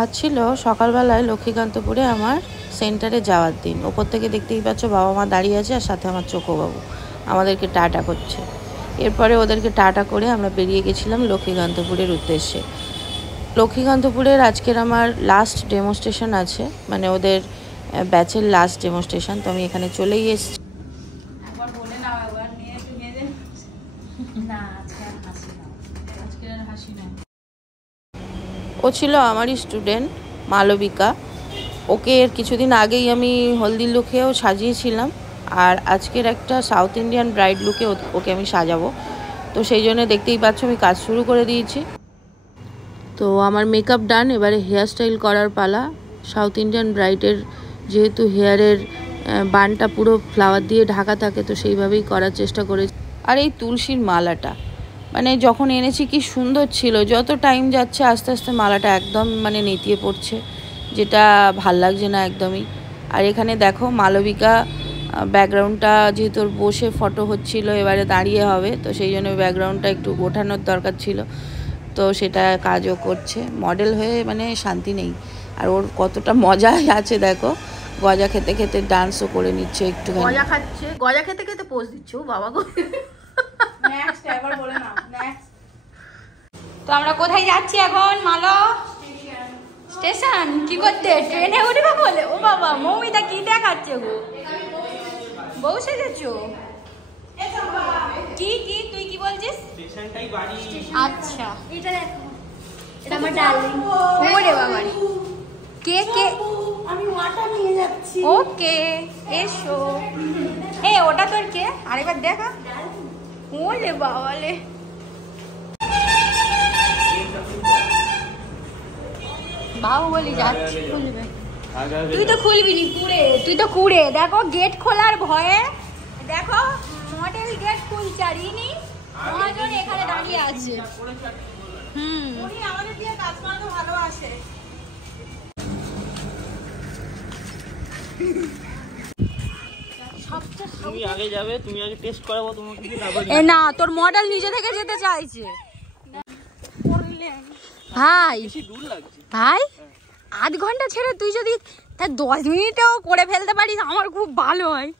আজ ছিল সকালবেলায় লক্ষ্মীকান্তপুরে আমার সেন্টারে যাওয়ার দিন। ওপর থেকে দেখতেই পাচ্ছ বাবা মা দাঁড়িয়ে আছে, আর সাথে আমার চোখোবাবু আমাদেরকে টাটা করছে। এরপরে ওদেরকে টাটা করে আমরা বেরিয়ে গেছিলাম লক্ষ্মীকান্তপুরের উদ্দেশ্যে। লক্ষ্মীকান্তপুরের আজকের আমার লাস্ট ডেমনস্ট্রেশন আছে, মানে ওদের ব্যাচের লাস্ট ডেমনস্ট্রেশন। তো আমি এখানে চলেই এসেছি। ও ছিল আমারই স্টুডেন্ট মালবিকা। ওকে কিছুদিন আগেই আমি হলদি লুকেও সাজিয়েছিলাম, আর আজকের একটা সাউথ ইন্ডিয়ান ব্রাইড লুকে ওকে আমি সাজাবো। তো সেই জন্য দেখতেই পাচ্ছ আমি কাজ শুরু করে দিয়েছি। তো আমার মেকআপ ডান, এবারে হেয়ার স্টাইল করার পালা। সাউথ ইন্ডিয়ান ব্রাইডের যেহেতু হেয়ারের বানটা পুরো ফ্লাওয়ার দিয়ে ঢাকা থাকে, তো সেইভাবেই করার চেষ্টা করেছি। আর এই তুলসীর মালাটা মানে যখন এনেছি কি সুন্দর ছিল, যত টাইম যাচ্ছে আস্তে আস্তে মালাটা একদম মানে নেতিয়ে পড়ছে, যেটা ভাল লাগছে না একদমই। আর এখানে দেখো মালবিকা ব্যাকগ্রাউন্ডটা যেহেতু বসে ফটো হচ্ছিল, এবারে দাঁড়িয়ে হবে, তো সেই জন্য ব্যাকগ্রাউন্ডটা একটু ওঠানোর দরকার ছিল। তো সেটা কাজও করছে, মডেল হয়ে মানে শান্তি নেই। আর ওর কতটা মজাই আছে দেখো, গজা খেতে খেতে ডান্সও করে নিচ্ছে, একটু গজা খাচ্ছে, গজা খেতে খেতে পোজ দিচ্ছে। ও বাবা গো, তো আমরা কোথায় যাচ্ছি এখন? মালো স্টেশন। কি করতে? ট্রেনে উঠবে বলে? ও বাবা, মৌমিতা কি দেখাচ্ছে গো? বউ সেজেছো? কি কি তুই কি বলছিস? আচ্ছা, এটা দেখো, এটা আমার ডার্লিং। ওরে বাবা, কে কে? আমি ওয়াটার নিয়ে যাচ্ছি। ওকে, এসো। এ ওটা তোর কে? আরেকবার দেখা। ওরে বাবালে, বাহুবলি যাচ্ছি, খুলবে। তুই তো খুলবি নি, কুড়ে। তুই তো কুড়ে। দেখো গেট খোলার ভয়ে, দেখো মডেল গেট খুলছে আর ইনি মহাজন এখানে দাঁড়িয়ে আছে। উনি আমাদের দিয়ে কাজ করানো ভালোবাসে। তুমি আগে যাবে, তুমি আগে টেস্ট করাবো তোমাকে। এ না, তোর মডেল নিজে থেকে যেতে চাইছে। ভাই ভাই, আধ ঘন্টা ছেড়ে তুই যদি তার 10 মিনিটেও করে ফেলতে পারিস আমার খুব ভালো হয়,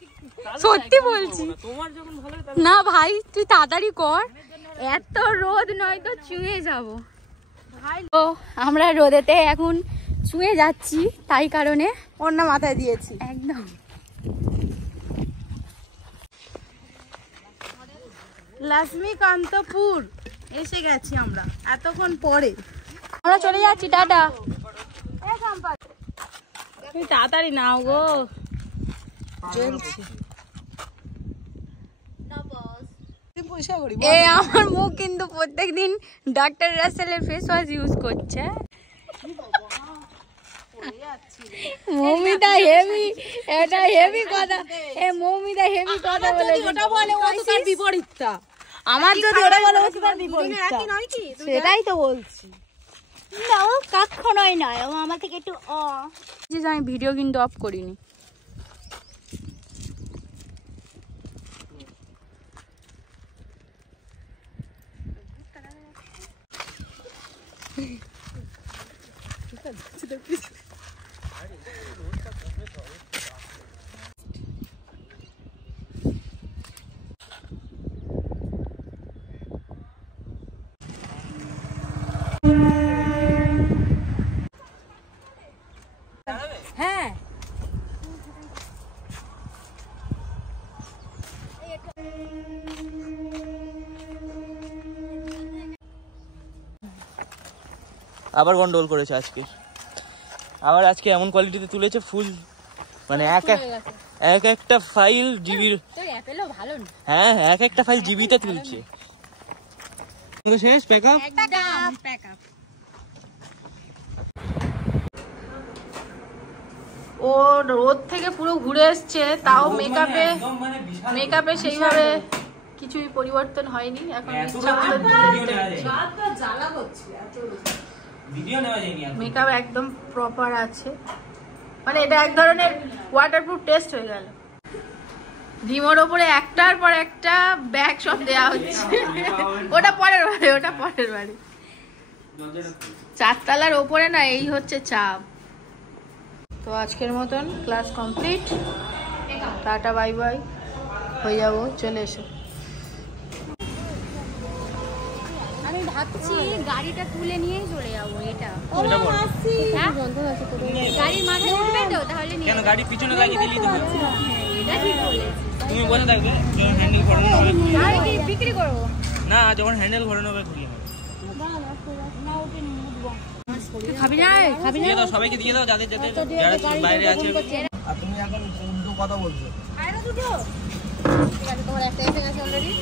সত্যি বলছি। না ভাই, তুই তাড়াতাড়ি কর, এত রোদ নয় তো চুয়ে যাব ভাই। তো আমরা রোদেতে এখন চুয়ে যাচ্ছি, তাই কারণে ওড়না মাথায় দিয়েছি একদম। লক্ষ্মীকান্তপুর এসে গেছি আমরা এতক্ষণ পরে। আমরা চলে যাচ্ছি, টাটা। তুমি তাড়াতাড়ি নাও গো, চলছি। এ আমার মুখ কিন্তু প্রত্যেকদিন ডক্টর রাসেলের ফেস ওয়াশ ইউজ করছে। মৌমিতা হেভি, এটা হেভি কথা। এ মৌমিতা হেভি কথা বলে, ওটা বলে ও তো তার বিপরীতটা। আমার যদি ওটা বলে ও তো তার বিপরীতটা, একই নয় কি? সেটাই তো বলছি। না, ও কখনোই নয়, ও আমার থেকে একটু যে আমি ভিডিও কিন্তু অফ করিনি। হ্যাঁ, আবার গন্ডগোল করেছে আজকে। আবার আজকে এমন কোয়ালিটিতে তুলেছে ফুল, মানে এক একটা ফাইল জিবির। হ্যাঁ, এক একটা ফাইল জিবিতে তুলছে। শেষ প্যাকআপ। ও রোদ থেকে পুরো ঘুরে এসছে, তাও মেকআপে সেইভাবে কিছুই পরিবর্তন হয়নি। এখন মেকআপ একদম প্রপার আছে, মানে এটা এক ধরনের ওয়াটারপ্রুফ টেস্ট হয়ে গেল। ডিমোর ওপরে একটার পর একটা ব্যাগ সব দেওয়া হচ্ছে। ওটা পরের বারে। 4 তলার ওপরে না, এই হচ্ছে চাপ। তো আজকের মতন class complete, tata bye bye, হয়ে যাবো, চলে এসো। আমি ভাবছি গাড়িটা তুলে নিয়েই চলে যাবো, এটা গাড়ির মাথায় উঠবে তো, তাহলে কেন গাড়ি পিছনে লাগিয়ে দিলি তো? এটা ঠিক বলে, তুমি বসে থাকবে, যখন হ্যান্ডেল ঘোরানো হবে আমি কি বিক্রি করবো না, যখন হ্যান্ডেল ঘোরানো হবে খুলে খাবি না? খাবি না? দিয়ে দাও, সবাইকে দিয়ে দাও, যাদের যাদের যারা বাইরে আছে। আর তুমি এখন উল্টো কথা বলছো। তোমার একটা এসে গেছে অলরেডি।